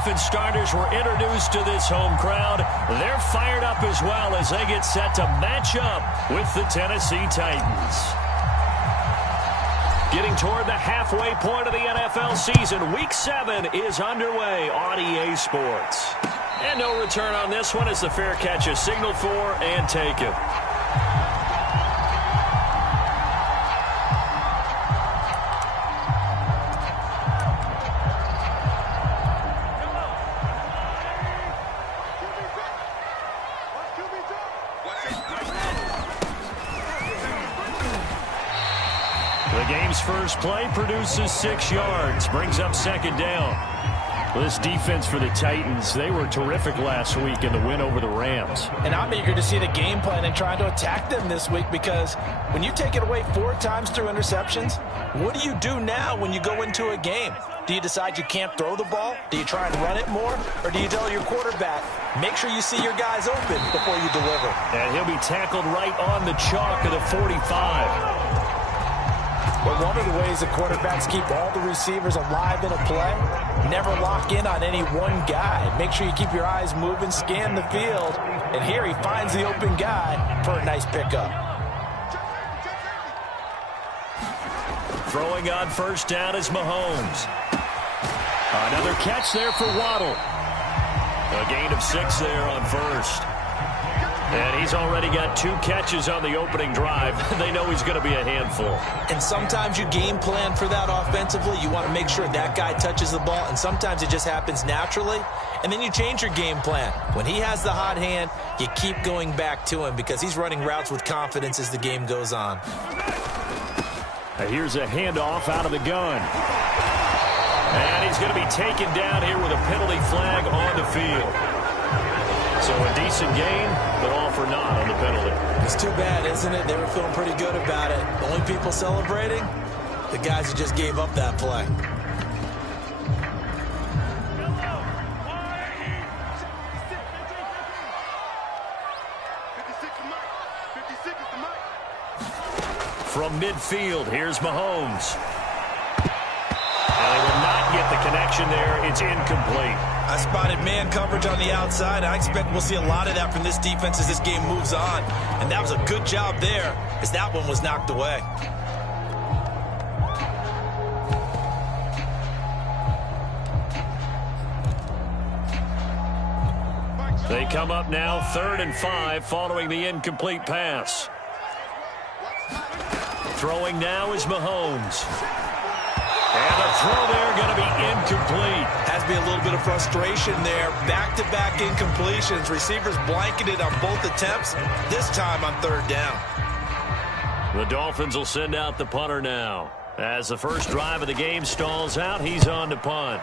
Dolphins starters were introduced to this home crowd. They're fired up as well as they get set to match up with the Tennessee Titans. Getting toward the halfway point of the NFL season, Week 7 is underway on EA Sports. And no return on this one as the fair catch is signaled for and taken. The game's first play produces 6 yards, brings up second down. This defense for the Titans, they were terrific last week in the win over the Rams. And I'm eager to see the game plan and trying to attack them this week, because when you take it away 4 times through interceptions, what do you do now when you go into a game? Do you decide you can't throw the ball? Do you try and run it more? Or do you tell your quarterback, make sure you see your guys open before you deliver? And he'll be tackled right on the chalk of the 45. But one of the ways the quarterbacks keep all the receivers alive in a play, never lock in on any one guy. Make sure you keep your eyes moving, scan the field. And here he finds the open guy for a nice pickup. Throwing on first down is Mahomes. Another catch there for Waddle. A gain of 6 there on first. And he's already got 2 catches on the opening drive. They know he's going to be a handful. And sometimes you game plan for that offensively. You want to make sure that guy touches the ball, and sometimes it just happens naturally. And then you change your game plan. When he has the hot hand, you keep going back to him because he's running routes with confidence as the game goes on. Here's a handoff out of the gun. And he's going to be taken down here with a penalty flag on the field. So a decent gain, but all for naught on the penalty. It's too bad, isn't it? They were feeling pretty good about it. The only people celebrating, the guys who just gave up that play. From midfield, here's Mahomes. And they will not get the connection there. It's incomplete. I spotted man coverage on the outside. I expect we'll see a lot of that from this defense as this game moves on. And that was a good job there as that one was knocked away. They come up now 3rd and 5 following the incomplete pass. Throwing now is Mahomes. And the throw there going to be incomplete. Has to be a little bit of frustration there. Back-to-back incompletions. Receivers blanketed on both attempts, this time on 3rd down. The Dolphins will send out the punter now. As the first drive of the game stalls out, he's on to punt.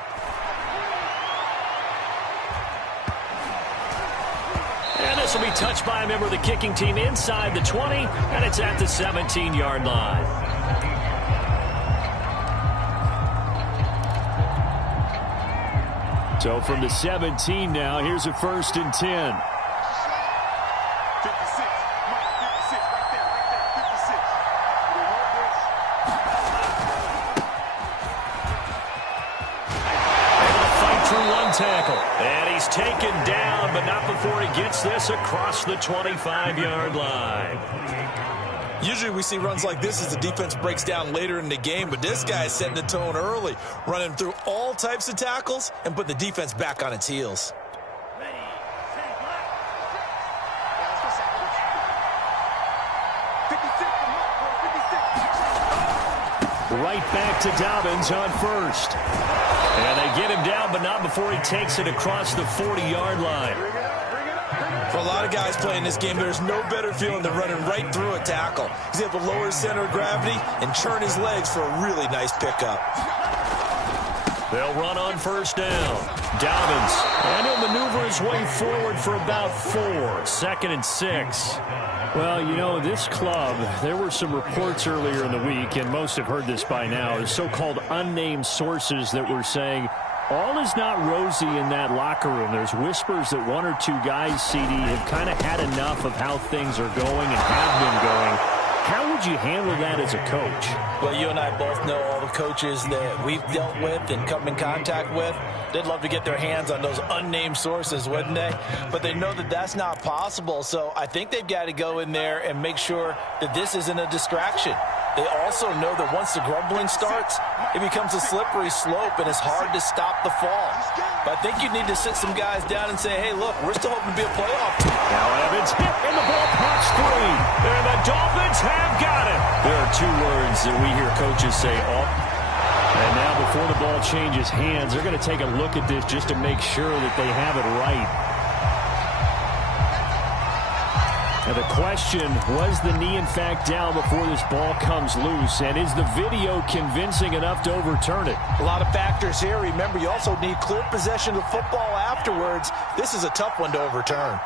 And this will be touched by a member of the kicking team inside the 20, and it's at the 17-yard line. So from the 17 now, here's a 1st and 10. 56. Mike, 56, right there, 56. Able to fight through one tackle. And he's taken down, but not before he gets this across the 25-yard line. Usually we see runs like this as the defense breaks down later in the game, but this guy is setting the tone early, running through all types of tackles and put the defense back on its heels. Right back to Dobbins on first. And they get him down, but not before he takes it across the 40-yard line. For a lot of guys playing this game, there's no better feeling than running right through a tackle. He's able to lower his center of gravity and churn his legs for a really nice pickup. They'll run on first down. Dobbins, and he'll maneuver his way forward for about 4. 2nd and 6. Well, you know, this club, there were some reports earlier in the week, and most have heard this by now, the so-called unnamed sources that were saying all is not rosy in that locker room. There's whispers that 1 or 2 guys, CD, have kind of had enough of how things are going and have been going. How would you handle that as a coach? Well, you and I both know all the coaches that we've dealt with and come in contact with. They'd love to get their hands on those unnamed sources, wouldn't they? But they know that that's not possible, so I think they've got to go in there and make sure that this isn't a distraction. They also know that once the grumbling starts, it becomes a slippery slope, and it's hard to stop the fall. But I think you need to sit some guys down and say, hey, look, we're still hoping to be a playoff team. Now Evans hit, and the ball pops free. And the Dolphins have got it. There are two words that we hear coaches say, oh. And now before the ball changes hands, they're going to take a look at this just to make sure that they have it right. Now the question, was the knee in fact down before this ball comes loose? And is the video convincing enough to overturn it? A lot of factors here. Remember, you also need clear possession of the football afterwards. This is a tough one to overturn.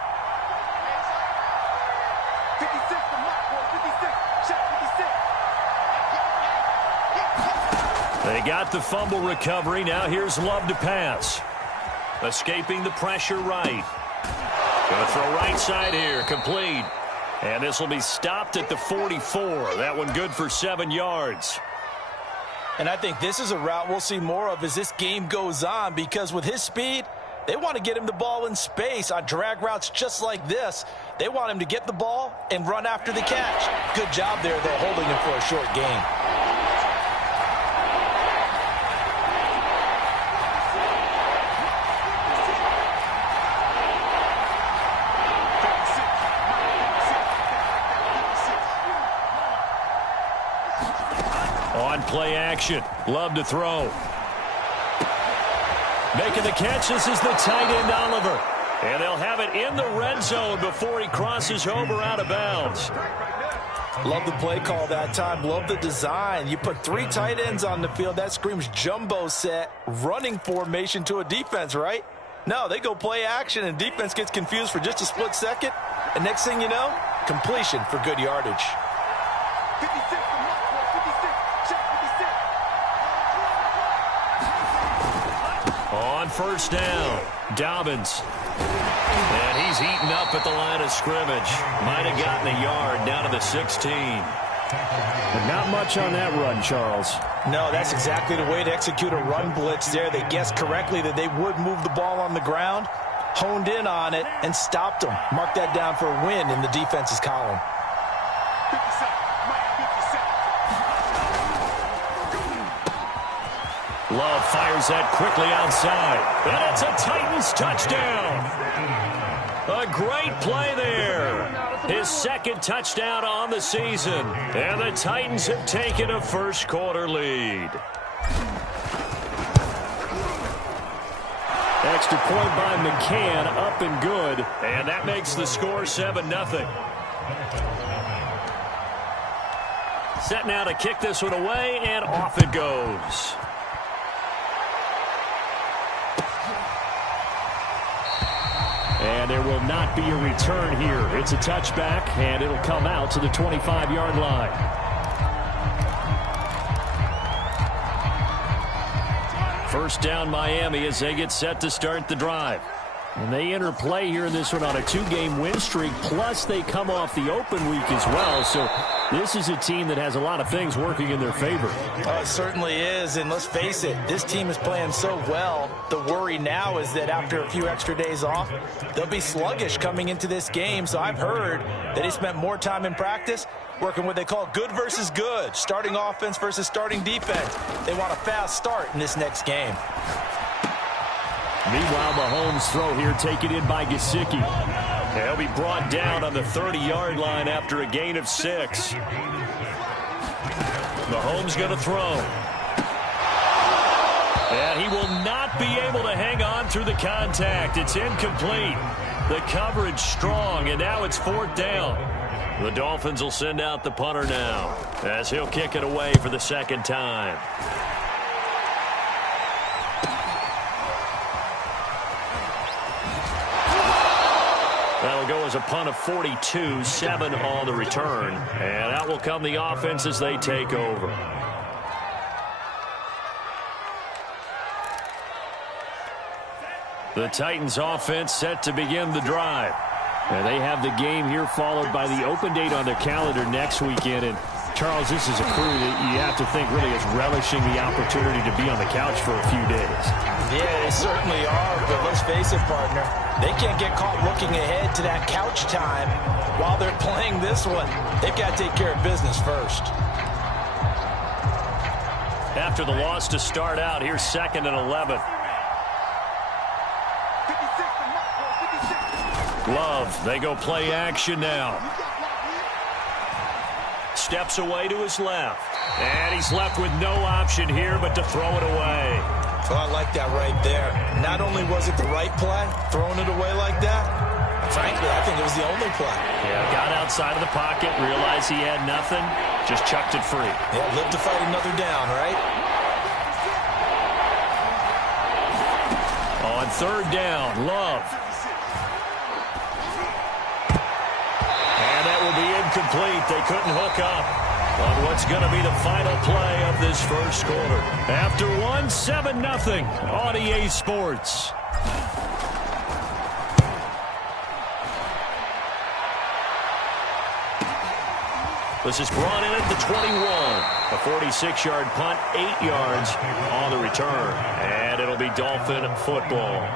56, the mark, boy, 56. Shot 56. They got the fumble recovery. Now here's Love to pass. Escaping the pressure right. Going to throw right side here. Complete. And this will be stopped at the 44. That one good for 7 yards. And I think this is a route we'll see more of as this game goes on, because with his speed, they want to get him the ball in space on drag routes just like this. They want him to get the ball and run after the catch. Good job there, though, holding him for a short gain. On play action. Love to throw. Making the catch. This is the tight end, Oliver. And they'll have it in the red zone before he crosses over out of bounds. Love the play call that time. Love the design. You put 3 tight ends on the field. That screams jumbo set, running formation to a defense, right? No, they go play action, and defense gets confused for just a split second. And next thing you know, completion for good yardage. 56, the mark, boy, 56. Shot 56. On first down, Dobbins. And he's eaten up at the line of scrimmage. Might have gotten a yard down to the 16. But not much on that run, Charles. No, that's exactly the way to execute a run blitz there. They guessed correctly that they would move the ball on the ground, honed in on it, and stopped them. Mark that down for a win in the defense's column. 57, Mike, 57. Love fires that quickly outside. And it's a Titans touchdown. A great play there. His second touchdown on the season. And the Titans have taken a first quarter lead. Extra point by McCann, up and good. And that makes the score 7-0. Set now to kick this one away, and off it goes. And there will not be a return here. It's a touchback, and it'll come out to the 25-yard line. First down, Miami, as they get set to start the drive. And they enter play here in this one on a 2-game win streak, plus they come off the open week as well. So this is a team that has a lot of things working in their favor. It certainly is, and let's face it, this team is playing so well. The worry now is that after a few extra days off, they'll be sluggish coming into this game. So I've heard that he spent more time in practice working what they call good versus good, starting offense versus starting defense. They want a fast start in this next game. Meanwhile, Mahomes' throw here taken in by Gesicki. He'll be brought down on the 30-yard line after a gain of 6. Mahomes going to throw. And he will not be able to hang on through the contact. It's incomplete. The coverage strong, and now it's 4th down. The Dolphins will send out the punter now as he'll kick it away for the second time. That'll go as a punt of 42, 7 on the return. And out will come the offense as they take over. The Titans offense set to begin the drive. And they have the game here followed by the open date on their calendar next weekend. And Charles, this is a crew that you have to think really is relishing the opportunity to be on the couch for a few days. Yeah, they certainly are, but let's face it, partner. They can't get caught looking ahead to that couch time while they're playing this one. They've got to take care of business first. After the loss to start out, here's 2nd and 11. 56. Love, they go play action now. Steps away to his left. And he's left with no option here but to throw it away. So I like that right there. Not only was it the right play, throwing it away like that, frankly, I think it was the only play. Yeah, got outside of the pocket, realized he had nothing, just chucked it free. Yeah, live to fight another down, right? On 3rd down, Love. And that will be incomplete. They couldn't hook up on what's going to be the final play of this first quarter. After one, 7-0 on EA Sports. This is brought in at the 21. A 46-yard punt, 8 yards on the return. And it'll be Dolphin football.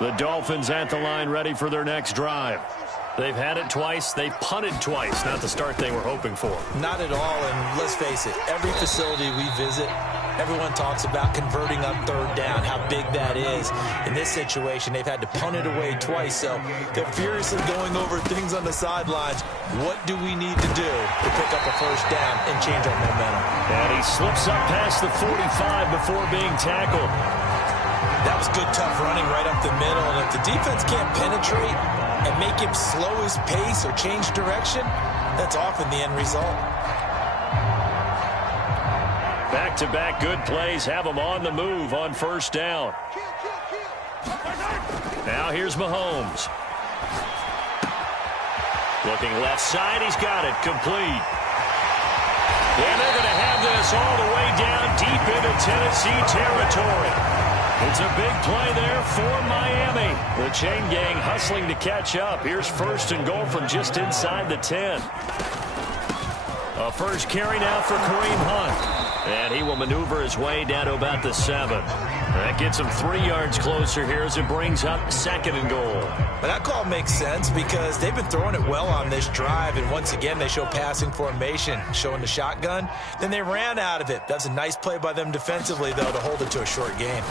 The Dolphins at the line ready for their next drive. They've had it twice. They've punted twice. Not the start they were hoping for. Not at all, and let's face it, every facility we visit, everyone talks about converting on 3rd down, how big that is. In this situation, they've had to punt it away twice, so they're furiously going over things on the sidelines. What do we need to do to pick up a 1st down and change our momentum? And he slips up past the 45 before being tackled. That was good, tough running right up the middle, and if the defense can't penetrate and make him slow his pace or change direction, that's often the end result. Back-to-back good plays have him on the move on 1st down. Now here's Mahomes. Looking left side, he's got it, complete. And they're going to have this all the way down deep into Tennessee territory. It's a big play there for Miami. The chain gang hustling to catch up. Here's 1st and goal from just inside the 10. A first carry now for Kareem Hunt. And he will maneuver his way down to about the 7. That gets him 3 yards closer here as it brings up 2nd and goal. But that call makes sense because they've been throwing it well on this drive, and once again they show passing formation, showing the shotgun. Then they ran out of it. That's a nice play by them defensively, though, to hold it to a short game.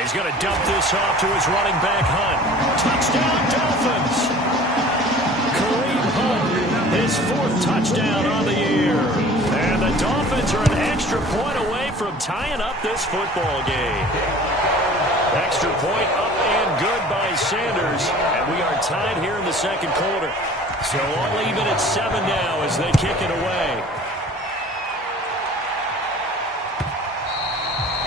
He's going to dump this off to his running back, Hunt. Touchdown, Dolphins! Kareem Hunt, his 4th touchdown on the year. And the Dolphins are an extra point away from tying up this football game. Extra point up and good by Sanders. And we are tied here in the 2nd quarter. So all even at 7 now as they kick it away.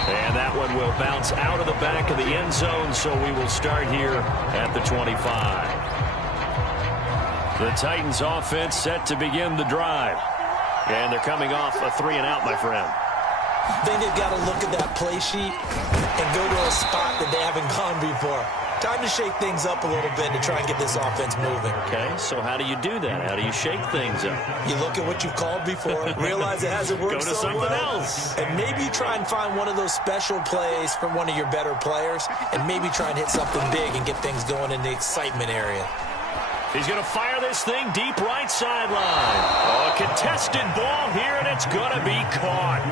And that one will bounce out of the back of the end zone, so we will start here at the 25. The Titans offense set to begin the drive. And they're coming off a 3-and-out, my friend. I think they've got to look at that play sheet and go to a spot that they haven't gone before. Time to shake things up a little bit to try and get this offense moving. Okay, so how do you do that? How do you shake things up? You look at what you've called before, realize it hasn't worked Go to so something well, else. and maybe try and find one of those special plays from one of your better players, and maybe try and hit something big and get things going in the excitement area. He's going to fire this thing deep right sideline. A contested ball here, and it's going to be caught.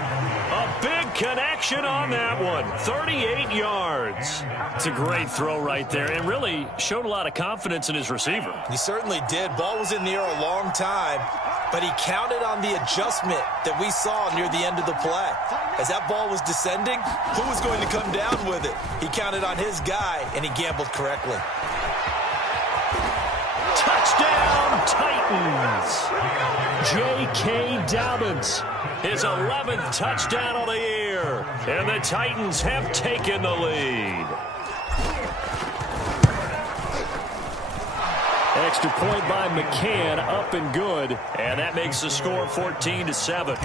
A big connection on that one. 38 yards. It's a great throw right there, and really showed a lot of confidence in his receiver. He certainly did. Ball was in the air a long time, but he counted on the adjustment that we saw near the end of the play. As that ball was descending, who was going to come down with it? He counted on his guy, and he gambled correctly. Touchdown, Titans. J.K. Dobbins, his 11th touchdown of the year. And the Titans have taken the lead. Extra point by McCann, up and good. And that makes the score 14-7.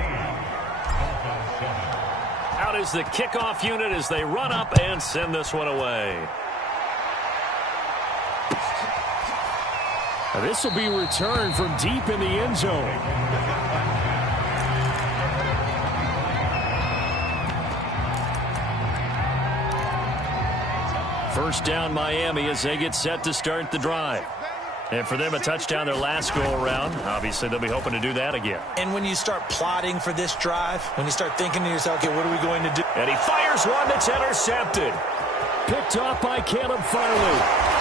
Out is the kickoff unit as they run up and send this one away. This will be returned from deep in the end zone. First down Miami as they get set to start the drive. And for them, a touchdown their last go-around. Obviously, they'll be hoping to do that again. And when you start plotting for this drive, when you start thinking to yourself, okay, what are we going to do? And he fires one that's intercepted. Picked off by Caleb Farley.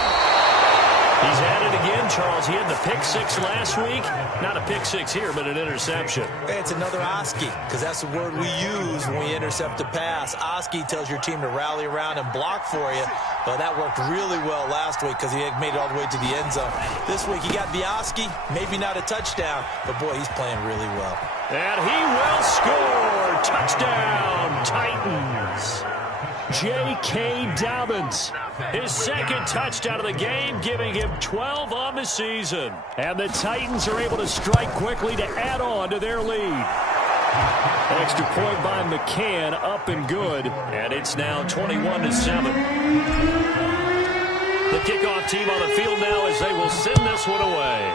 He's at it again, Charles. He had the pick six last week. Not a pick six here, but an interception. It's another Oski, because that's the word we use when we intercept a pass. Oski tells your team to rally around and block for you. But that worked really well last week because he had made it all the way to the end zone. This week he got the Oski, maybe not a touchdown, but boy, he's playing really well. And he will score. Touchdown, Titans. J.K. Dobbins. His second touchdown of the game, giving him 12 on the season. And the Titans are able to strike quickly to add on to their lead. Extra point by McCann, up and good. And it's now 21-7. The kickoff team on the field now as they will send this one away.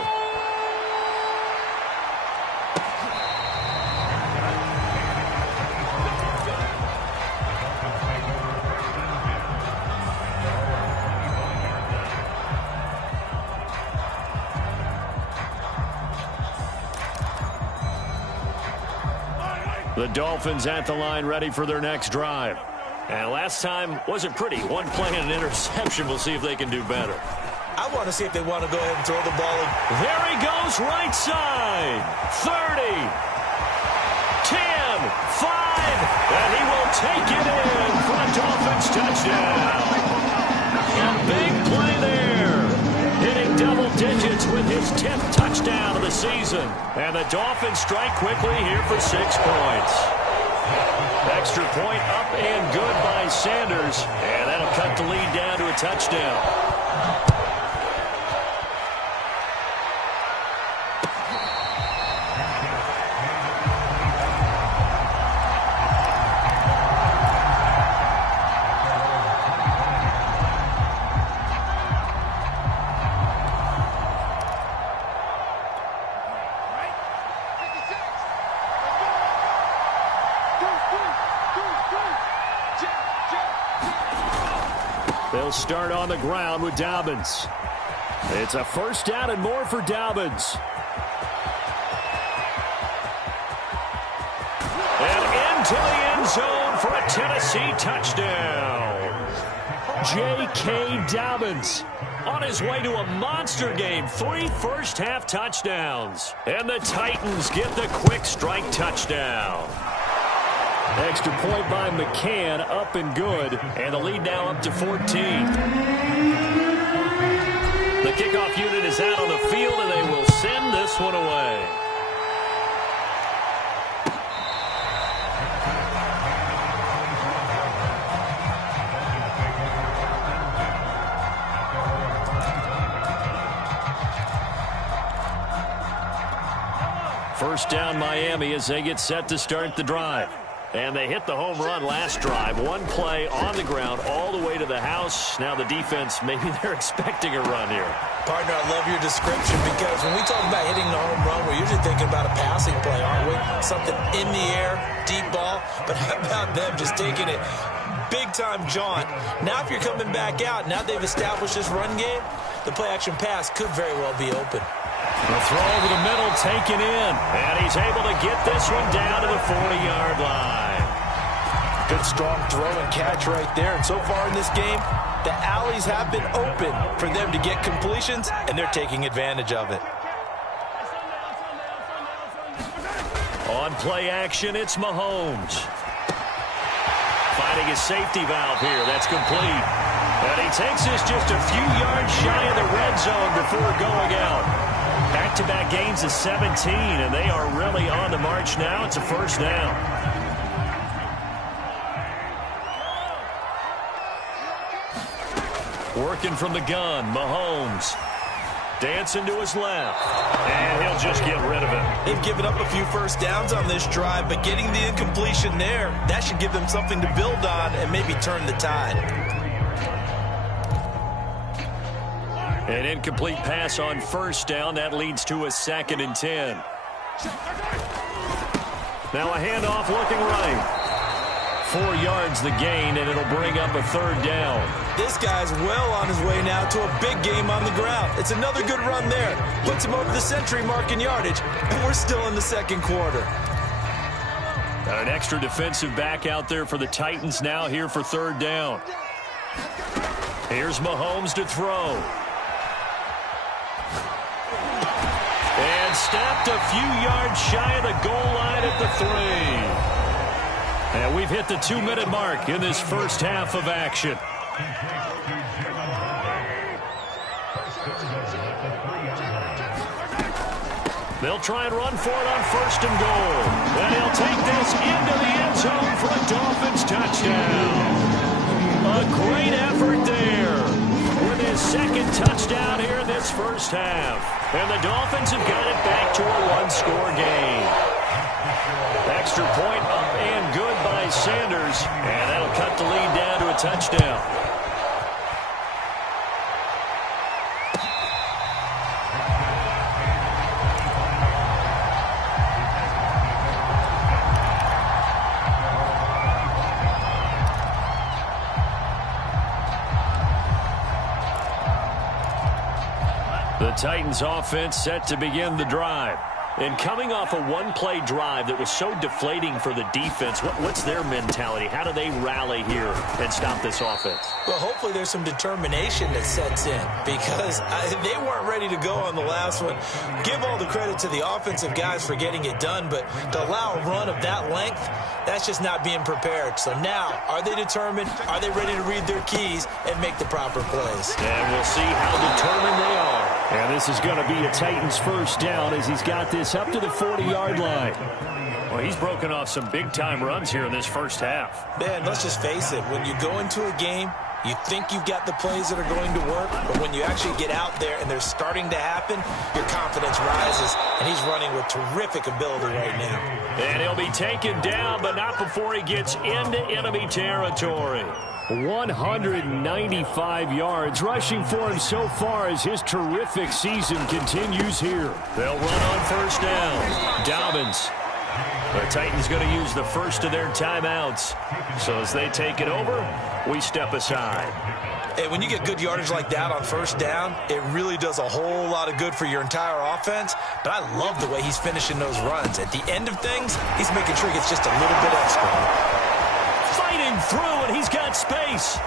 The Dolphins at the line ready for their next drive. And last time wasn't pretty. One play and an interception. We'll see if they can do better. I want to see if they want to go ahead and throw the ball. There he goes, right side. 30. 10. 5. And he will take it in for a Dolphins touchdown. A big play there. Hitting double digits with his 10th touchdown of the season. And the Dolphins strike quickly here for 6 points. Extra point up and good by Sanders. And that'll cut the lead down to a touchdown. They'll start on the ground with Dobbins. It's a first down and more for Dobbins. And into the end zone for a Tennessee touchdown. J.K. Dobbins on his way to a monster game. 3 first-half touchdowns. And the Titans get the quick strike touchdown. Extra point by McCann, up and good. And the lead now up to 14. The kickoff unit is out on the field, and they will send this one away. First down Miami as they get set to start the drive. And they hit the home run last drive. One play on the ground all the way to the house. Now the defense, maybe they're expecting a run here. Partner, I love your description because when we talk about hitting the home run, we're usually thinking about a passing play, aren't we? Something in the air, deep ball. But how about them just taking it big-time jaunt? Now if you're coming back out, now they've established this run game, the play-action pass could very well be open. The throw over the middle taken in. And he's able to get this one down to the 40-yard line. Good strong throw and catch right there. And so far in this game, the alleys have been open for them to get completions, and they're taking advantage of it. On play action, it's Mahomes. Finding his safety valve here. That's complete. And he takes this just a few yards shy of the red zone before going out. Back-to-back gains of 17, and they are really on the march now. It's a first down. Working from the gun, Mahomes. dancing to his left. And he'll just get rid of it. They've given up a few first downs on this drive, but getting the incompletion there, that should give them something to build on and maybe turn the tide. An incomplete pass on first down. That leads to a 2nd and 10. Now a handoff looking right. 4 yards the gain, and it'll bring up a 3rd down. This guy's well on his way now to a big game on the ground. It's another good run there. Puts him over the century mark in yardage, and we're still in the 2nd quarter. Got an extra defensive back out there for the Titans now here for 3rd down. Here's Mahomes to throw. And stopped a few yards shy of the goal line at the 3. And we've hit the 2-minute mark in this first half of action. They'll try and run for it on 1st and goal. And he'll take this into the end zone for a Dolphins touchdown. A great effort there with his 2nd touchdown here in this first half. And the Dolphins have got it back to a 1-score game. Extra point up and good by Sanders. And that'll cut the lead down to a touchdown. The Titans offense set to begin the drive. And coming off a one-play drive that was so deflating for the defense, what's their mentality? How do they rally here and stop this offense? Well, hopefully there's some determination that sets in because they weren't ready to go on the last one. Give all the credit to the offensive guys for getting it done, but to allow a run of that length, that's just not being prepared. So now, are they determined? Are they ready to read their keys and make the proper plays? And we'll see how determined they are. And this is going to be a Titans first down as he's got this up to the 40-yard line. Well, he's broken off some big-time runs here in this first half. Man, let's just face it. When you go into a game, you think you've got the plays that are going to work, but when you actually get out there and they're starting to happen, your confidence rises, and he's running with terrific ability right now. And he'll be taken down, but not before he gets into enemy territory. 195 yards rushing for him so far as his terrific season continues here. They'll run on first down. Dobbins. The Titans going to use the first of their timeouts. So as they take it over, we step aside. Hey, when you get good yardage like that on first down, it really does a whole lot of good for your entire offense. But I love the way he's finishing those runs. At the end of things, he's making sure he gets just a little bit extra. Fighting through, and he's got space.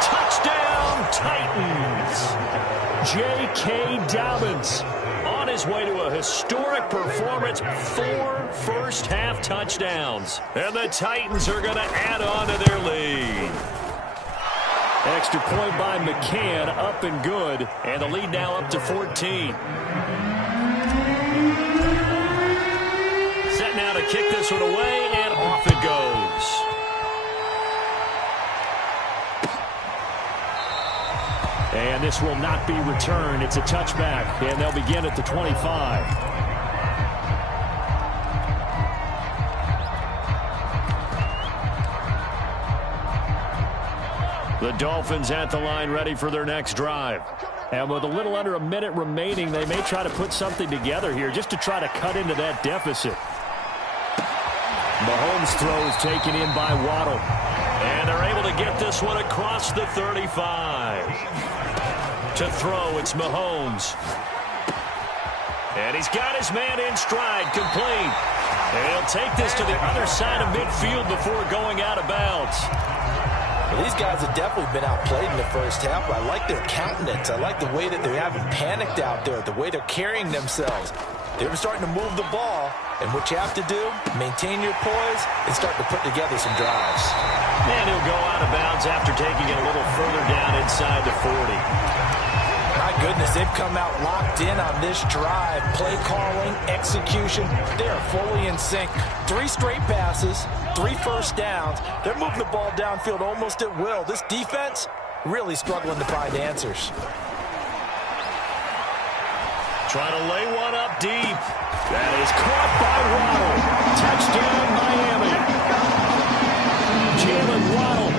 Touchdown, Titans. J.K. Dobbins on his way to a historic performance, 4 first-half touchdowns. And the Titans are going to add on to their lead. Extra point by McCann, up and good. And the lead now up to 14. Set now to kick this one away, and off it goes. And this will not be returned. It's a touchback, and they'll begin at the 25. The Dolphins at the line ready for their next drive. And with a little under a minute remaining, they may try to put something together here just to try to cut into that deficit. Mahomes' throw is taken in by Waddle. And they're able to get this one across the 35. To throw, it's Mahomes. And he's got his man in stride, complete. And he'll take this to the other side of midfield before going out of bounds. Well, these guys have definitely been outplayed in the first half, but I like their countenance. I like the way that they haven't panicked out there, the way they're carrying themselves. They're starting to move the ball, and what you have to do, maintain your poise and start to put together some drives. And he'll go out of bounds after taking it a little further down inside the 40. My goodness, they've come out locked in on this drive. Play calling, execution, they are fully in sync. 3 straight passes, 3 first downs. They're moving the ball downfield almost at will. This defense really struggling to find answers. Trying to lay one up deep. That is caught by Waddle. Touchdown, Miami. Jalen Waddle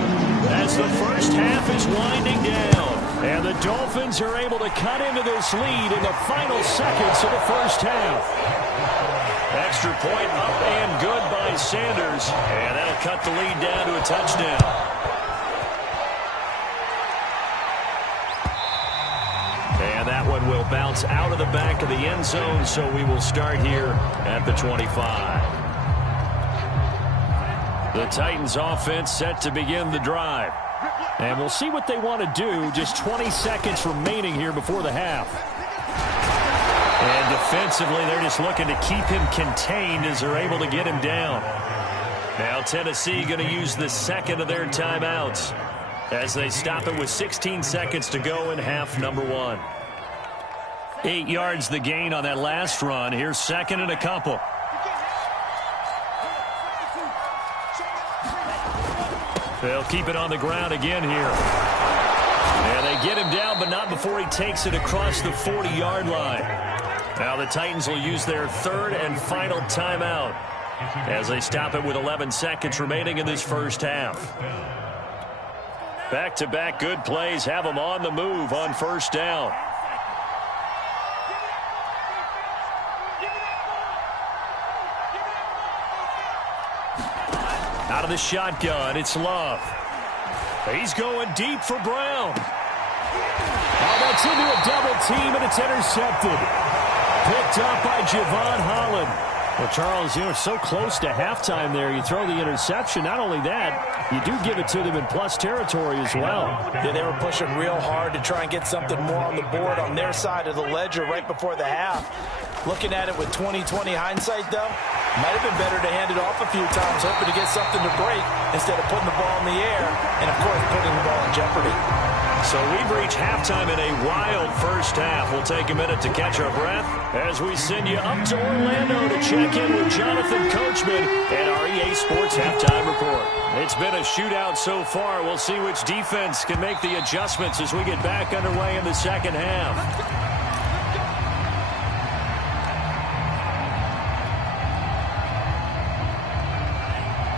as the first half is winding down. And the Dolphins are able to cut into this lead in the final seconds of the first half. Extra point up and good by Sanders. And that'll cut the lead down to a touchdown. And that one will bounce out of the back of the end zone, so we will start here at the 25. The Titans offense set to begin the drive. And we'll see what they want to do. Just 20 seconds remaining here before the half. And defensively, they're just looking to keep him contained as they're able to get him down. Now Tennessee going to use the second of their timeouts as they stop it with 16 seconds to go in half number 1. 8 yards the gain on that last run. Here's second and a couple. They'll keep it on the ground again here. And they get him down, but not before he takes it across the 40-yard line. Now the Titans will use their third and final timeout as they stop it with 11 seconds remaining in this first half. Back-to-back good plays have them on the move on first down. Out of the shotgun, it's Love. He's going deep for Brown. Oh, that's into a double team, and it's intercepted. Picked up by Javon Holland. Well, Charles, you know, so close to halftime there. You throw the interception. Not only that, you do give it to them in plus territory as well. Yeah, they were pushing real hard to try and get something more on the board on their side of the ledger right before the half. Looking at it with 20/20 hindsight, though, might have been better to hand it off a few times, hoping to get something to break instead of putting the ball in the air and, of course, putting the ball in jeopardy. So we've reached halftime in a wild first half. We'll take a minute to catch our breath as we send you up to Orlando to check in with Jonathan Coachman and our EA Sports Halftime Report. It's been a shootout so far. We'll see which defense can make the adjustments as we get back underway in the second half.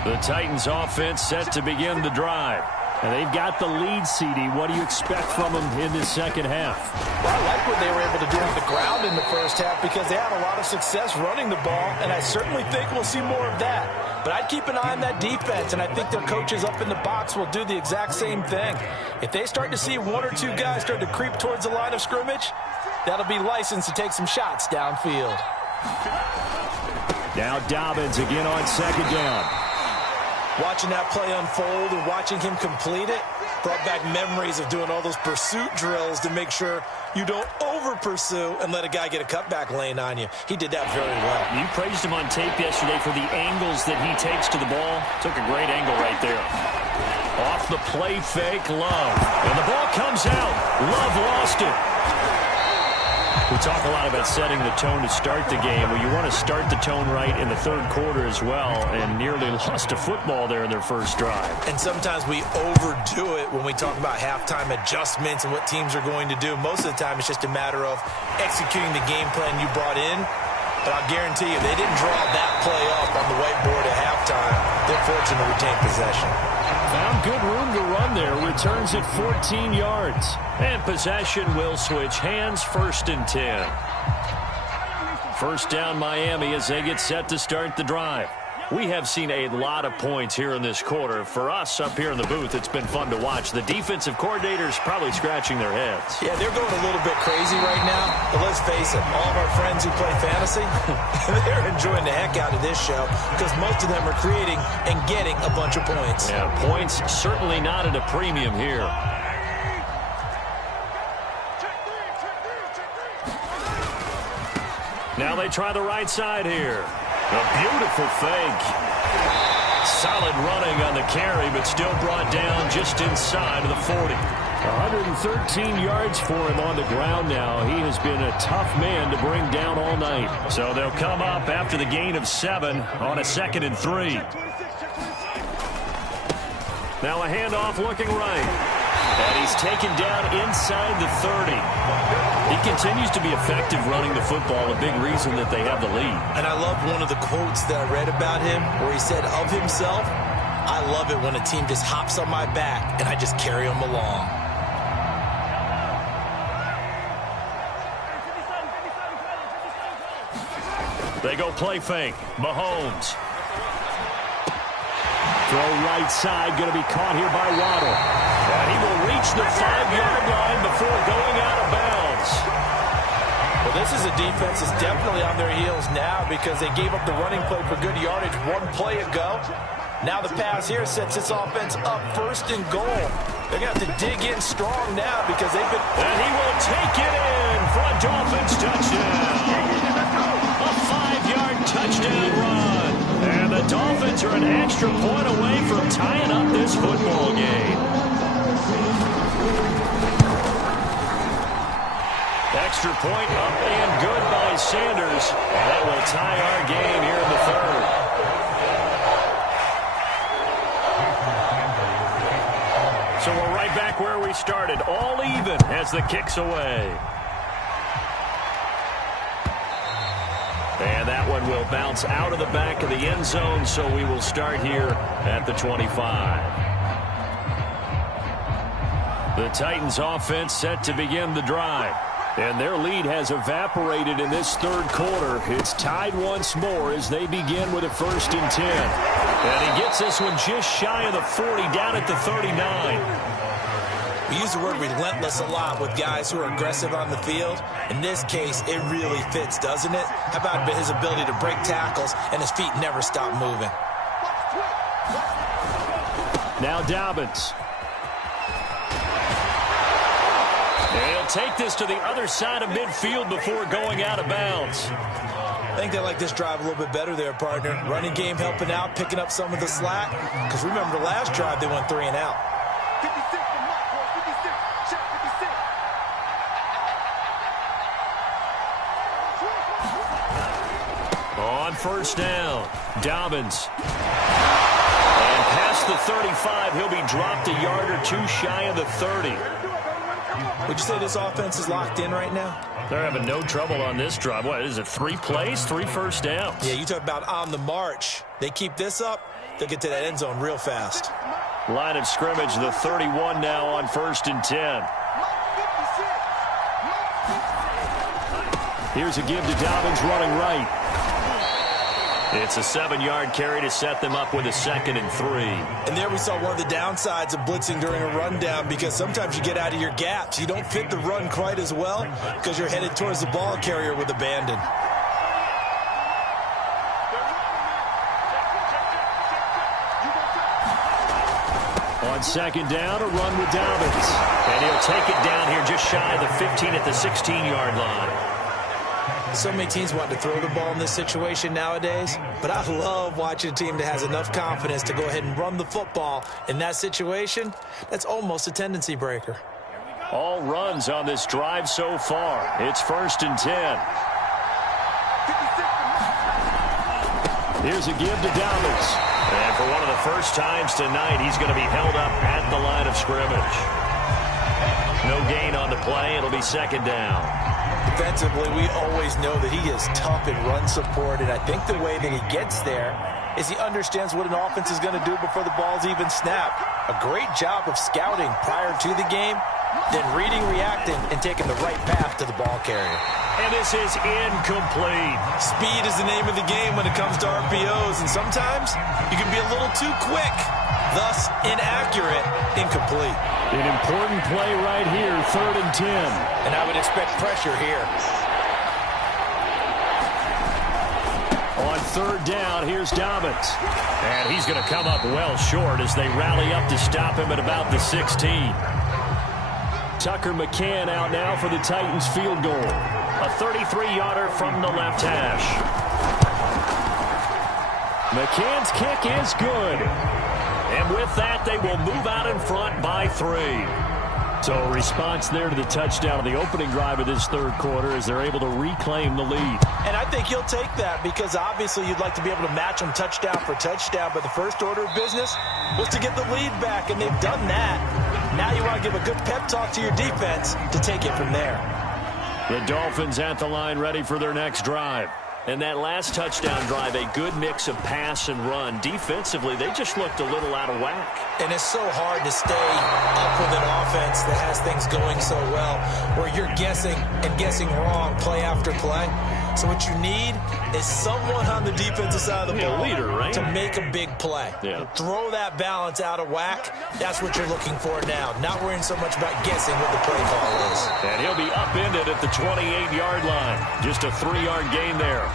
The Titans offense set to begin the drive. And they've got the lead, CD. What do you expect from them in this second half? Well, I like what they were able to do on the ground in the first half because they had a lot of success running the ball, and I certainly think we'll see more of that. But I'd keep an eye on that defense, and I think their coaches up in the box will do the exact same thing. If they start to see one or two guys start to creep towards the line of scrimmage, that'll be licensed to take some shots downfield. Now Dobbins again on second down. Watching that play unfold and watching him complete it brought back memories of doing all those pursuit drills to make sure you don't over-pursue and let a guy get a cutback lane on you. He did that very well. You praised him on tape yesterday for the angles that he takes to the ball. Took a great angle right there. Off the play fake, Love. And the ball comes out. Love lost it. We talk a lot about setting the tone to start the game. Well, you want to start the tone right in the third quarter as well, and nearly lost a football there in their first drive. And sometimes we overdo it when we talk about halftime adjustments and what teams are going to do. Most of the time, it's just a matter of executing the game plan you brought in. But I'll guarantee you, they didn't draw that play up on the whiteboard at halftime. They're fortunate to retain possession. Found good room to run there. Returns at 14 yards. And possession will switch hands, 1st and 10. First down Miami as they get set to start the drive. We have seen a lot of points here in this quarter. For us up here in the booth, it's been fun to watch. The defensive coordinators probably scratching their heads. Yeah, they're going a little bit crazy right now. But let's face it, all of our friends who play fantasy, they're enjoying the heck out of this show because most of them are creating and getting a bunch of points. Yeah, points certainly not at a premium here. Now they try the right side here. A beautiful fake. Solid running on the carry, but still brought down just inside of the 40. 113 yards for him on the ground now. He has been a tough man to bring down all night. So they'll come up after the gain of 7 on a 2nd and 3. Now a handoff looking right. And he's taken down inside the 30. He continues to be effective running the football, a big reason that they have the lead. And I love one of the quotes that I read about him where he said of himself, "I love it when a team just hops on my back and I just carry them along." They go play fake. Mahomes. Throw right side, going to be caught here by Waddle. And he will reach the 5-yard line before going out of bounds. Well, this is a defense that's definitely on their heels now because they gave up the running play for good yardage one play ago. Now the pass here sets this offense up 1st and goal. They're going to have to dig in strong now because they've been... And he will take it in for a Dolphins touchdown. A 5-yard touchdown run. And the Dolphins are an extra point away from tying up this football game. Extra point up and good by Sanders. And that will tie our game here in the 3rd. So we're right back where we started, all even as the kick's away. And that one will bounce out of the back of the end zone, so we will start here at the 25. The Titans offense set to begin the drive. And their lead has evaporated in this 3rd quarter. It's tied once more as they begin with a 1st and 10. And he gets this one just shy of the 40, down at the 39. We use the word relentless a lot with guys who are aggressive on the field. In this case, it really fits, doesn't it? How about his ability to break tackles and his feet never stop moving? Now Dobbins. And he'll take this to the other side of midfield before going out of bounds. I think they like this drive a little bit better there, partner. Running game helping out, picking up some of the slack. Because remember the last drive, they went 3 and out. 56 from Lockport, 56. Check 56. On 1st down, Dobbins. And past the 35, he'll be dropped a yard or 2 shy of the 30. Would you say this offense is locked in right now? They're having no trouble on this drive. What is it, 3 plays, 3 first downs? Yeah, you talk about on the march. They keep this up, they'll get to that end zone real fast. Line of scrimmage, the 31 now on 1st and 10. Here's a give to Dobbins running right. It's a 7-yard carry to set them up with a 2nd and 3. And there we saw one of the downsides of blitzing during a rundown because sometimes you get out of your gaps. You don't fit the run quite as well because you're headed towards the ball carrier with abandon. On 2nd down, a run with Dobbins. And he'll take it down here just shy of the 15 at the 16-yard line. So many teams want to throw the ball in this situation nowadays, but I love watching a team that has enough confidence to go ahead and run the football. In that situation, that's almost a tendency breaker. All runs on this drive so far. It's 1st and 10. Here's a give to Dobbins. And for one of the first times tonight, he's going to be held up at the line of scrimmage. No gain on the play. It'll be 2nd down. Defensively, we always know that he is tough in run support, and I think the way that he gets there is he understands what an offense is going to do before the ball's even snapped. A great job of scouting prior to the game, then reading, reacting, and taking the right path to the ball carrier. And this is incomplete. Speed is the name of the game when it comes to RPOs, and sometimes you can be a little too quick, thus inaccurate, incomplete. An important play right here, 3rd and 10. And I would expect pressure here. On 3rd down, here's Dobbins. And he's going to come up well short as they rally up to stop him at about the 16. Tucker McCann out now for the Titans field goal. A 33-yarder from the left hash. McCann's kick is good. And with that, they will move out in front by 3. So a response there to the touchdown of the opening drive of this 3rd quarter as they're able to reclaim the lead. And I think you'll take that because obviously you'd like to be able to match them touchdown for touchdown, but the first order of business was to get the lead back, and they've done that. Now you want to give a good pep talk to your defense to take it from there. The Dolphins at the line ready for their next drive. And that last touchdown drive, a good mix of pass and run. Defensively, they just looked a little out of whack. And it's so hard to stay up with an offense that has things going so well, where you're guessing and guessing wrong play after play. So what you need is someone on the defensive side of the ball, leader, right? to make a big play. Yeah. Throw that balance out of whack. That's what you're looking for now. Not worrying so much about guessing what the play call is. And he'll be upended at the 28-yard line. Just a 3-yard gain there.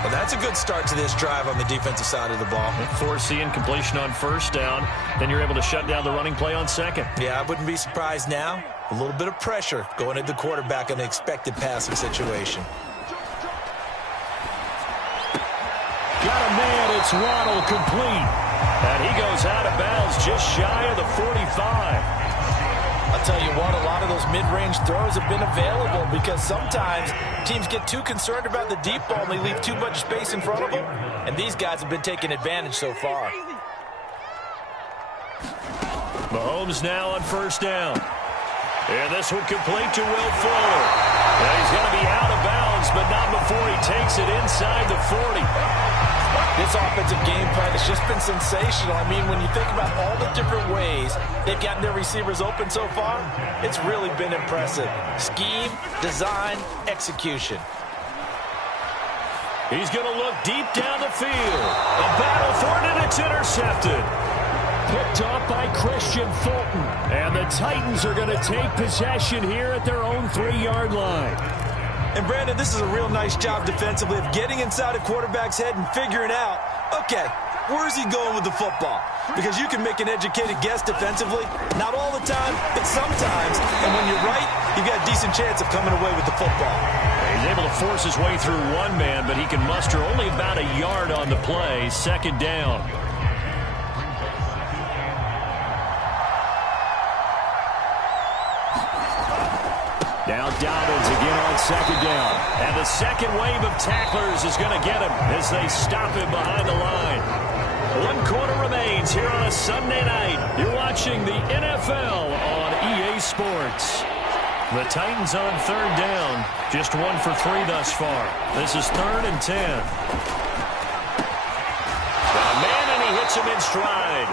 Well, that's a good start to this drive on the defensive side of the ball. Force the incompletion on first down. Then you're able to shut down the running play on second. Yeah, I wouldn't be surprised now. A little bit of pressure going at the quarterback in an expected passing situation. Got a man, it's Waddle, complete. And he goes out of bounds just shy of the 45. I'll tell you what, a lot of those mid-range throws have been available because sometimes teams get too concerned about the deep ball and they leave too much space in front of them. And these guys have been taking advantage so far. Mahomes now on first down. And this one complete to Will Fuller. And he's going to be out of bounds, but not before he takes it inside the 40. This offensive game plan has just been sensational. I mean, when you think about all the different ways they've gotten their receivers open so far, it's really been impressive. Scheme, design, execution. He's going to look deep down the field. A battle for it, and it's intercepted. Picked off by Christian Fulton. And the Titans are going to take possession here at their own 3-yard line. And, Brandon, this is a real nice job defensively of getting inside a quarterback's head and figuring out, okay, where's he going with the football? Because you can make an educated guess defensively. Not all the time, but sometimes. And when you're right, you've got a decent chance of coming away with the football. He's able to force his way through one man, but he can muster only about a yard on the play. Second down. Now Dobbins again on second down. And the second wave of tacklers is going to get him as they stop him behind the line. 1 quarter remains here on a Sunday night. You're watching the NFL on EA Sports. The Titans on third down. Just 1 for 3 thus far. This is 3rd and 10. Got a man, and he hits him in stride.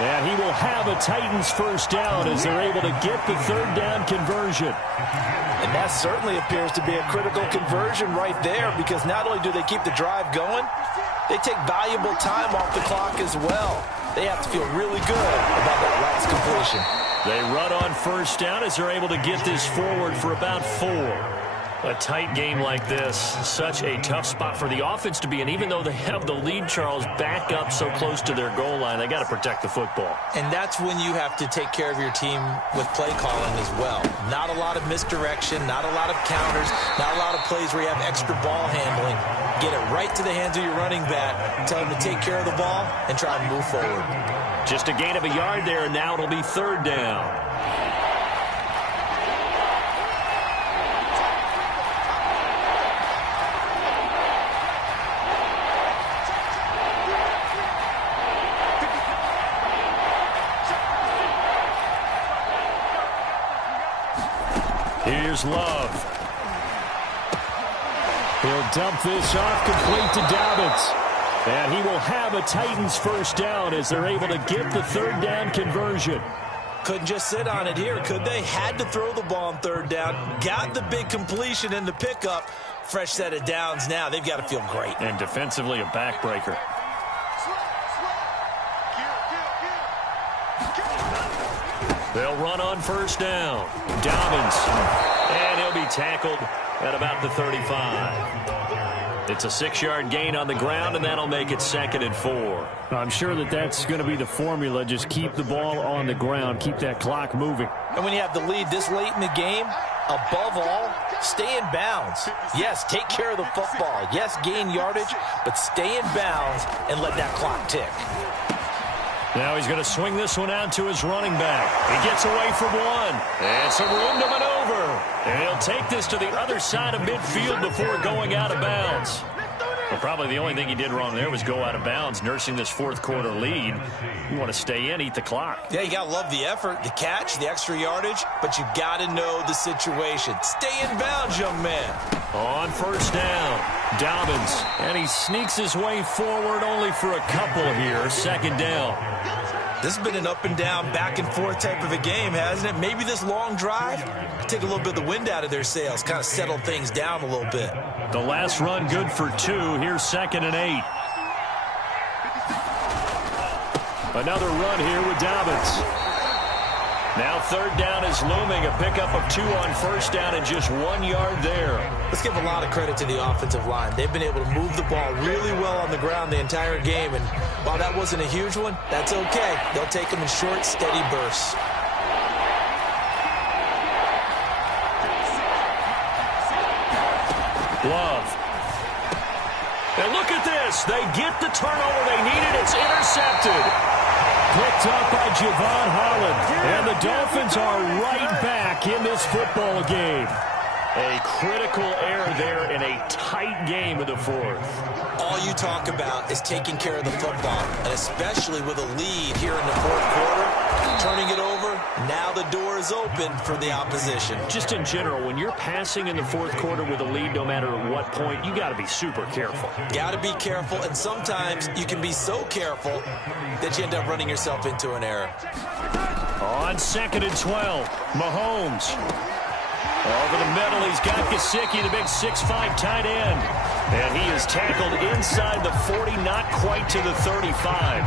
And he will have a Titans first down as they're able to get the third down conversion. And that certainly appears to be a critical conversion right there, because not only do they keep the drive going, they take valuable time off the clock as well. They have to feel really good about that last completion. They run on first down as they're able to get this forward for about 4. A tight game like this, such a tough spot for the offense to be in. Even though they have the lead, Charles, back up so close to their goal line, they got to protect the football. And that's when you have to take care of your team with play calling as well. Not a lot of misdirection, not a lot of counters, not a lot of plays where you have extra ball handling. Get it right to the hands of your running back, tell him to take care of the ball, and try and move forward. Just a gain of a yard there, and now it'll be third down. Here's Love. He'll dump this off complete to Dobbins. And he will have a Titans first down as they're able to get the third down conversion. Couldn't just sit on it here, could they? Had to throw the ball on third down. Got the big completion in the pickup. Fresh set of downs now. They've got to feel great. And defensively, a backbreaker. They'll run on first down. Dobbins. And he'll be tackled at about the 35. It's a 6-yard gain on the ground, and that'll make it 2nd and 4. I'm sure that's going to be the formula. Just keep the ball on the ground. Keep that clock moving. And when you have the lead this late in the game, above all, stay in bounds. Yes, take care of the football. Yes, gain yardage, but stay in bounds and let that clock tick. Now he's going to swing this one out to his running back. He gets away from one. And some room to maneuver. And he'll take this to the other side of midfield before going out of bounds. Well, probably the only thing he did wrong there was go out of bounds, nursing this fourth quarter lead. You want to stay in, eat the clock. Yeah, you got to love the effort, the catch, the extra yardage, but you got to know the situation. Stay in bounds, young man. On first down, Dobbins, and he sneaks his way forward only for a couple here. Second down. This has been an up and down, back and forth type of a game, hasn't it? Maybe this long drive take a little bit of the wind out of their sails, kind of settle things down a little bit. The last run good for 2. Here's 2nd and 8. Another run here with Dobbins. Now third down is looming. A pickup of 2 on first down and just 1 yard there. Let's give a lot of credit to the offensive line. They've been able to move the ball really well on the ground the entire game. And while that wasn't a huge one, that's okay. They'll take them in short, steady bursts. Love. And look at this. They get the turnover they needed. It's intercepted. Picked up by Javon Holland. And the Dolphins are right back in this football game. A critical error there in a tight game in the fourth. All you talk about is taking care of the football, and especially with a lead here in the fourth quarter, turning it over, now the door is open for the opposition. Just in general, when you're passing in the fourth quarter with a lead, no matter at what point, you got to be super careful. Got to be careful, and sometimes you can be so careful that you end up running yourself into an error. On 2nd and 12, Mahomes. Over the middle, he's got Gesicki, the big 6'5" tight end. And he is tackled inside the 40, not quite to the 35.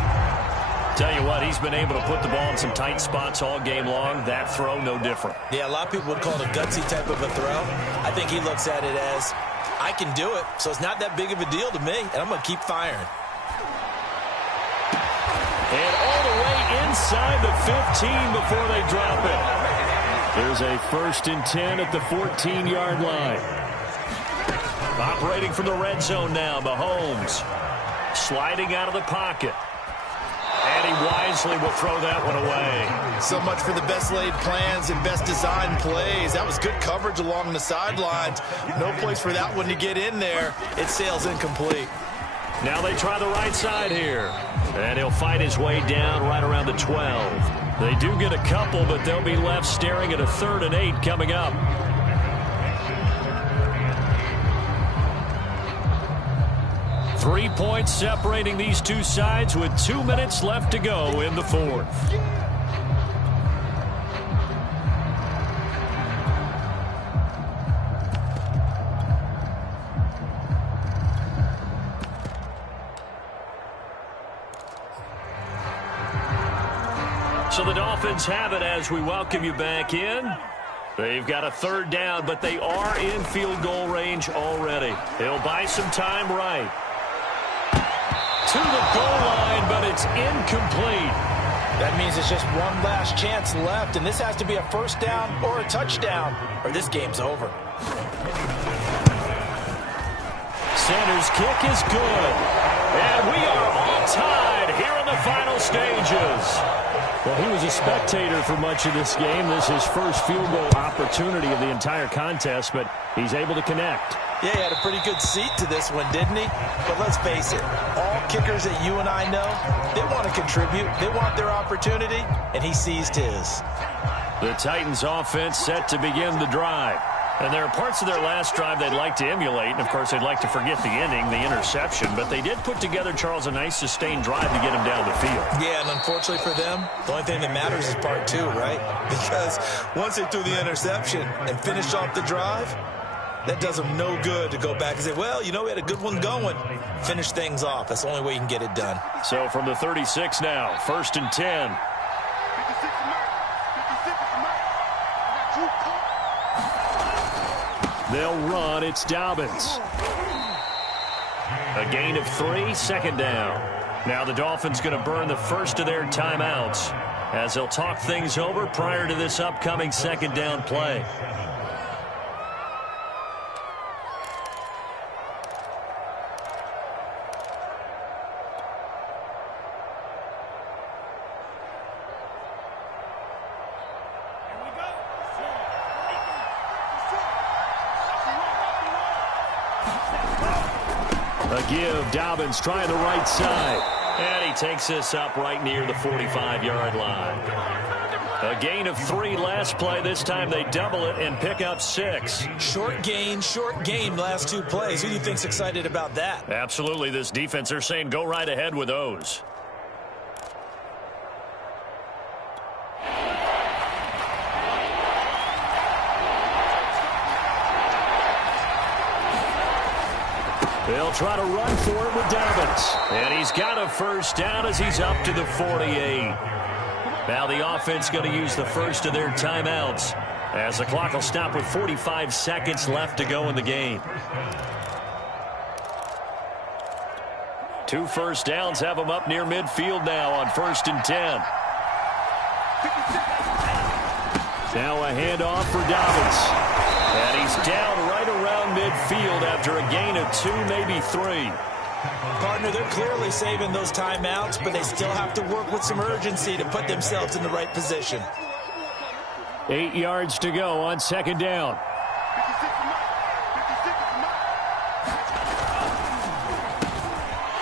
Tell you what, he's been able to put the ball in some tight spots all game long. That throw, no different. Yeah, a lot of people would call it a gutsy type of a throw. I think he looks at it as, I can do it, so it's not that big of a deal to me, and I'm going to keep firing. And all the way inside the 15 before they drop it. There's a 1st and 10 at the 14-yard line. Operating from the red zone now, Mahomes. Sliding out of the pocket. And he wisely will throw that one away. So much for the best laid plans and best designed plays. That was good coverage along the sidelines. No place for that one to get in there. It sails incomplete. Now they try the right side here. And he'll fight his way down right around the 12. They do get a couple, but they'll be left staring at a 3rd and 8 coming up. Three points separating these two sides with 2 minutes left to go in the fourth. So the Dolphins have it as we welcome you back in. They've got a 3rd down, but they are in field goal range already. They'll buy some time right. To the goal line, but it's incomplete. That means it's just one last chance left, and this has to be a 1st down or a touchdown, or this game's over. Sanders' kick is good. And we are all tied here in the final stages. Well, he was a spectator for much of this game. This is his first field goal opportunity of the entire contest, but he's able to connect. Yeah, he had a pretty good seat to this one, didn't he? But let's face it, all kickers that you and I know, they want to contribute. They want their opportunity, and he seized his. The Titans offense set to begin the drive. And there are parts of their last drive they'd like to emulate. And, of course, they'd like to forget the ending, the interception. But they did put together, Charles, a nice sustained drive to get him down the field. Yeah, and unfortunately for them, the only thing that matters is part 2, right? Because once they threw the interception and finished off the drive, that does them no good to go back and say, well, you know, we had a good one going. Finish things off. That's the only way you can get it done. So from the 36 now, 1st and 10. They'll run. It's Dobbins. A gain of 3, 2nd down. Now the Dolphins going to burn the first of their timeouts as they'll talk things over prior to this upcoming 2nd down play. give. Dobbins trying the right side. And he takes this up right near the 45-yard line. A gain of 3 last play. This time they double it and pick up 6. Short gain last 2 plays. Who do you think's excited about that? Absolutely. This defense, they're saying go right ahead with those. They'll try to run for it with Dobbins. And he's got a first down as he's up to the 48. Now the offense going to use the first of their timeouts as the clock will stop with 45 seconds left to go in the game. 2 first downs have them up near midfield now on 1st and 10. Now a handoff for Dobbins. And he's down right around midfield after a gain of 2, maybe 3. Partner, they're clearly saving those timeouts, but they still have to work with some urgency to put themselves in the right position. 8 yards to go on 2nd down.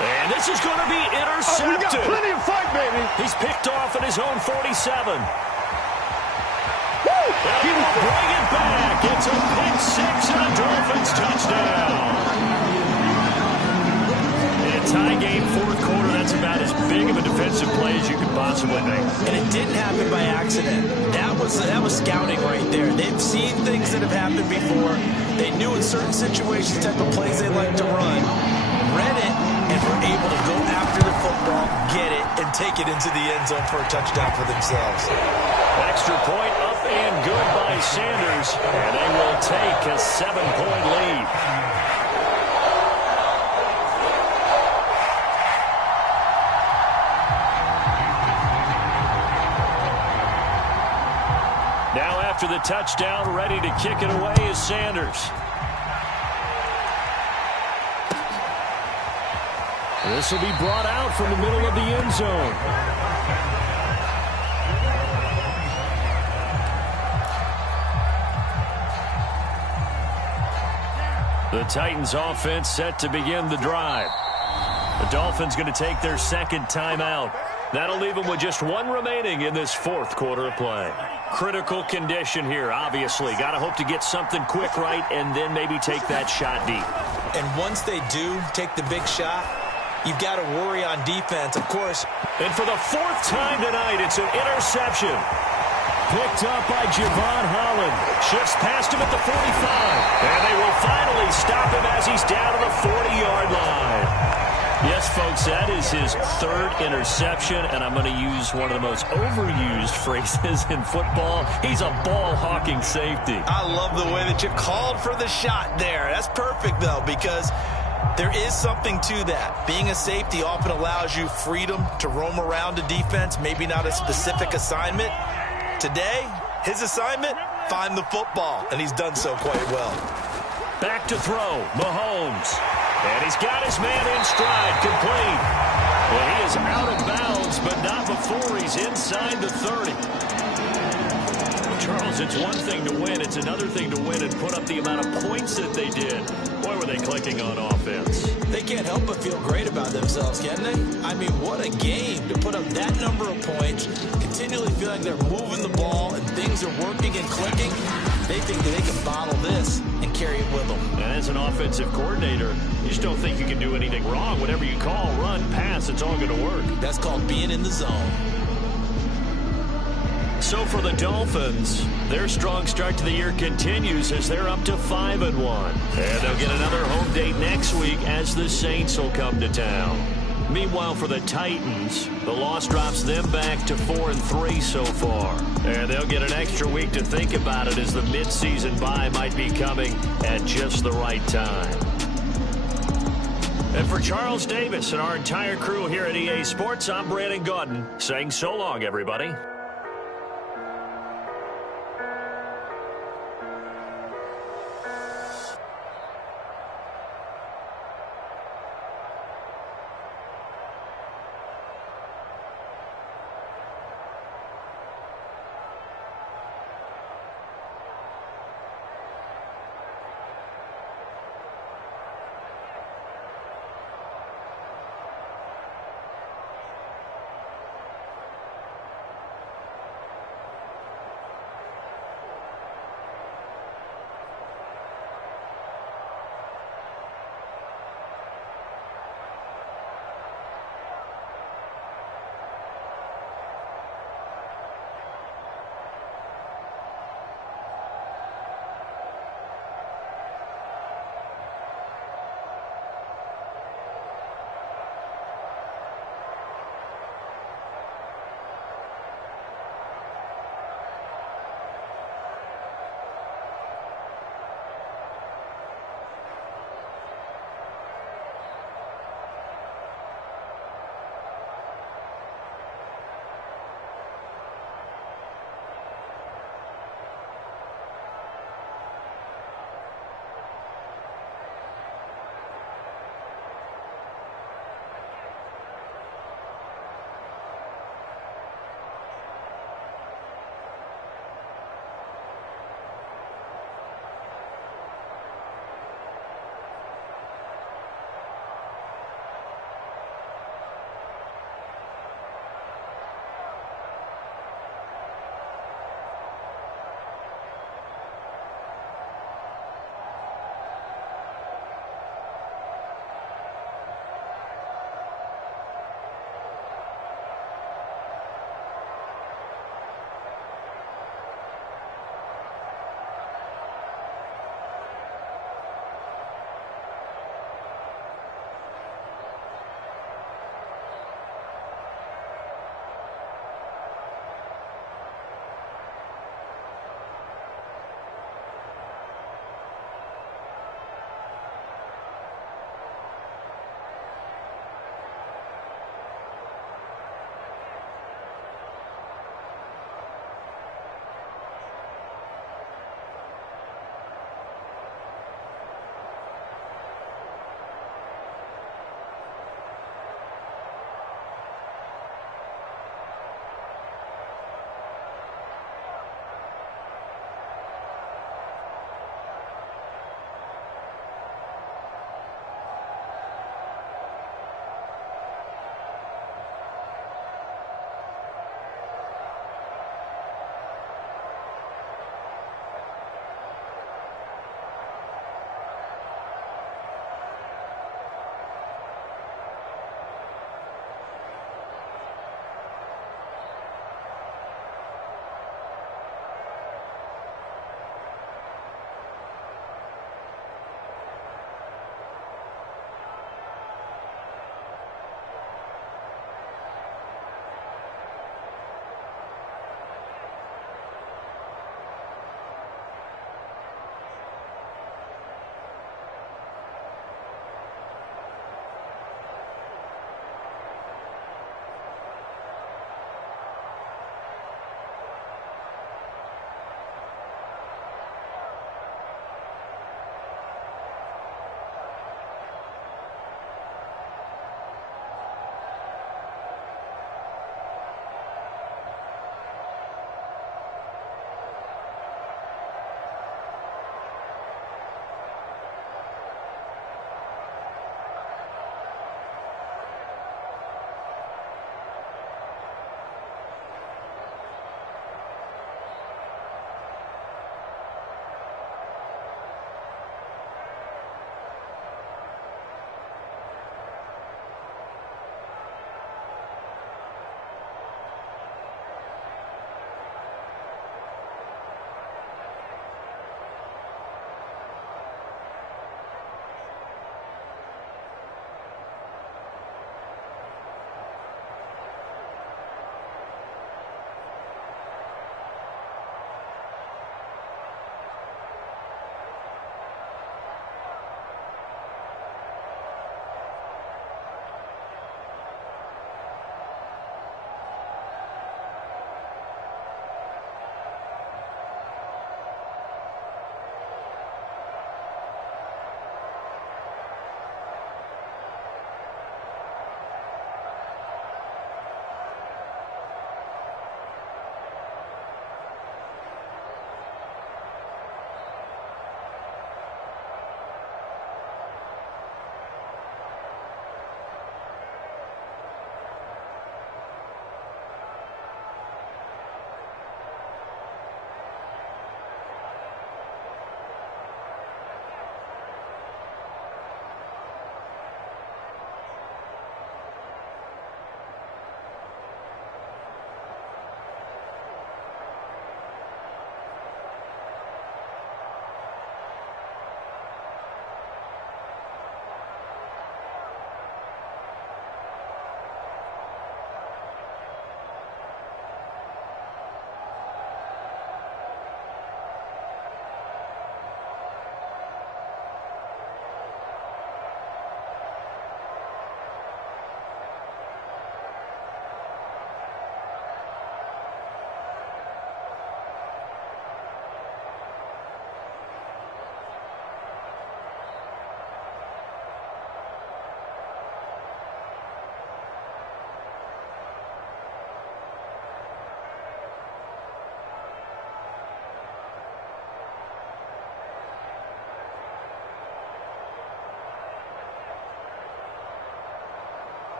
And this is going to be intercepted. Oh, we got plenty of fight, baby. He's picked off at his own 47. He will bring it back. It's a pick 6 and a Dolphins touchdown. In a tie game, 4th quarter, that's about as big of a defensive play as you could possibly make. And it didn't happen by accident. That was scouting right there. They've seen things that have happened before. They knew in certain situations the type of plays they like to run, read it, and were able to go after the football, get it, and take it into the end zone for a touchdown for themselves. Extra point up and good by Sanders, and they will take a 7-point lead. Now after the touchdown, ready to kick it away is Sanders. This will be brought out from the middle of the end zone. The Titans offense set to begin the drive. The Dolphins going to take their 2nd timeout. That'll leave them with just 1 remaining in this 4th quarter of play. Critical condition here, obviously. Got to hope to get something quick right and then maybe take that shot deep. And once they do take the big shot, you've got to worry on defense, of course. And for the 4th time tonight, it's an interception. Picked up by Javon Holland. Shifts past him at the 45. And they will finally stop him as he's down to the 40-yard line. Yes, folks, that is his 3rd interception, and I'm going to use one of the most overused phrases in football. He's a ball-hawking safety. I love the way that you called for the shot there. That's perfect, though, because there is something to that. Being a safety often allows you freedom to roam around a defense, maybe not a specific assignment. Today, his assignment, find the football, and he's done so quite well. Back to throw, Mahomes. And he's got his man in stride, complete. Well, he is out of bounds, but not before he's inside the 30. Charles, it's one thing to win. It's another thing to win and put up the amount of points that they did. Boy, were they clicking on offense. They can't help but feel great about themselves, can they? I mean, what a game to put up that number of points, continually feel like they're moving the ball and things are working and clicking. They think that they can bottle this and carry it with them. And as an offensive coordinator, you just don't think you can do anything wrong. Whatever you call, run, pass, it's all going to work. That's called being in the zone. So for the Dolphins, their strong start to the year continues as they're up to 5-1. And they'll get another home date next week as the Saints will come to town. Meanwhile, for the Titans, the loss drops them back to 4-3 so far. And they'll get an extra week to think about it as the midseason bye might be coming at just the right time. And for Charles Davis and our entire crew here at EA Sports, I'm Brandon Gaudin saying so long, everybody.